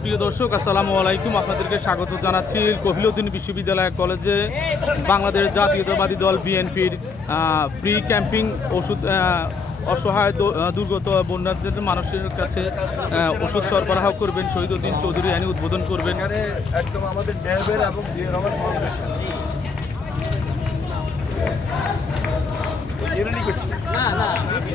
প্রিয় দর্শক, আসসালামু আলাইকুম। আপনাদেরকে স্বাগত জানাচ্ছি কহিলুদ্দিন বিশ্ববিদ্যালয় কলেজে বাংলাদেশ জাতীয়তাবাদী দল বিএনপির ফ্রি ক্যাম্পিং ওষুধ অসহায় দুর্গত বন্যাদের মানুষের কাছে ওষুধ সরবরাহ করবেন শহীদ উদ্দিন চৌধুরী আইনি উদ্বোধন করবেন। একদম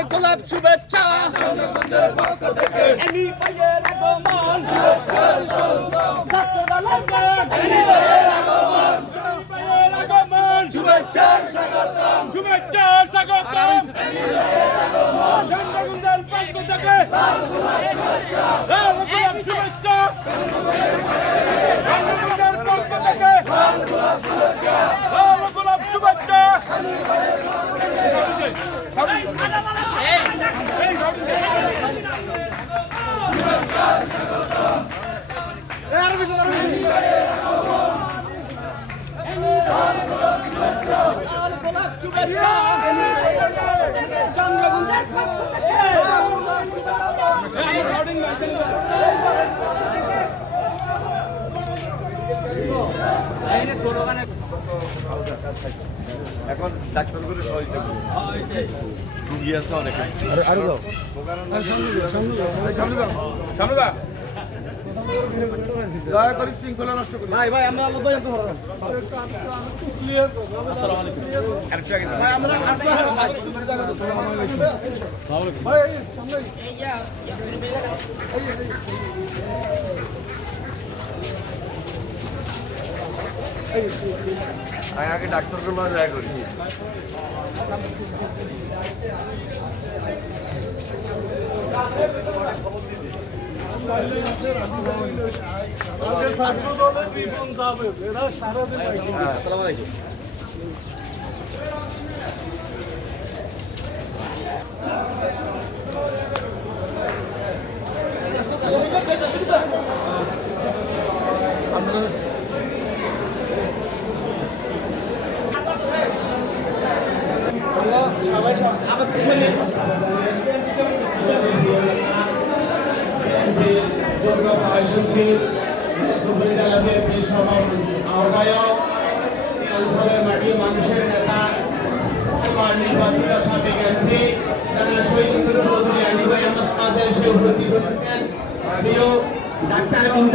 শুভেচ্ছা। ভাইয়ের গোলাপ শুভেচ্ছা শুভেচ্ছার স্বাগতম। শুভেচ্ছার স্বাগতম। চন্দ্রগুন্ডার পক্ষ থেকে লাল গোলাপ শুভেচ্ছা। চন্দ্রগুন্ডার পক্ষ থেকে লাল গোলাপ শুভেচ্ছা লাল গোলাপ শুভেচ্ছা চন্দ্রগুন্ডার পক্ষ থেকে এখন ডাক্তারগুলো সহযোগিতা রুগী আছে অনেক। দয়া করে শৃঙ্খলা নষ্ট করি ভাই ভাই আমরা আলো পর্যন্ত আগে ডাক্তারগুলো দয়া করি। আপনারা Aber ich habe aber ছাত্র দলের বিপন যাবে এরা সারাদিন আহ্বায়ক এই অঞ্চলের মাটি মানুষের নেতা আমার নির্বাচিত সাবেক এমপি যারা শহীদ চৌধুরী আলী ভাই আমাদের এসে উপস্থিত হয়েছেন প্রিয় ডাক্তারবৃন্দ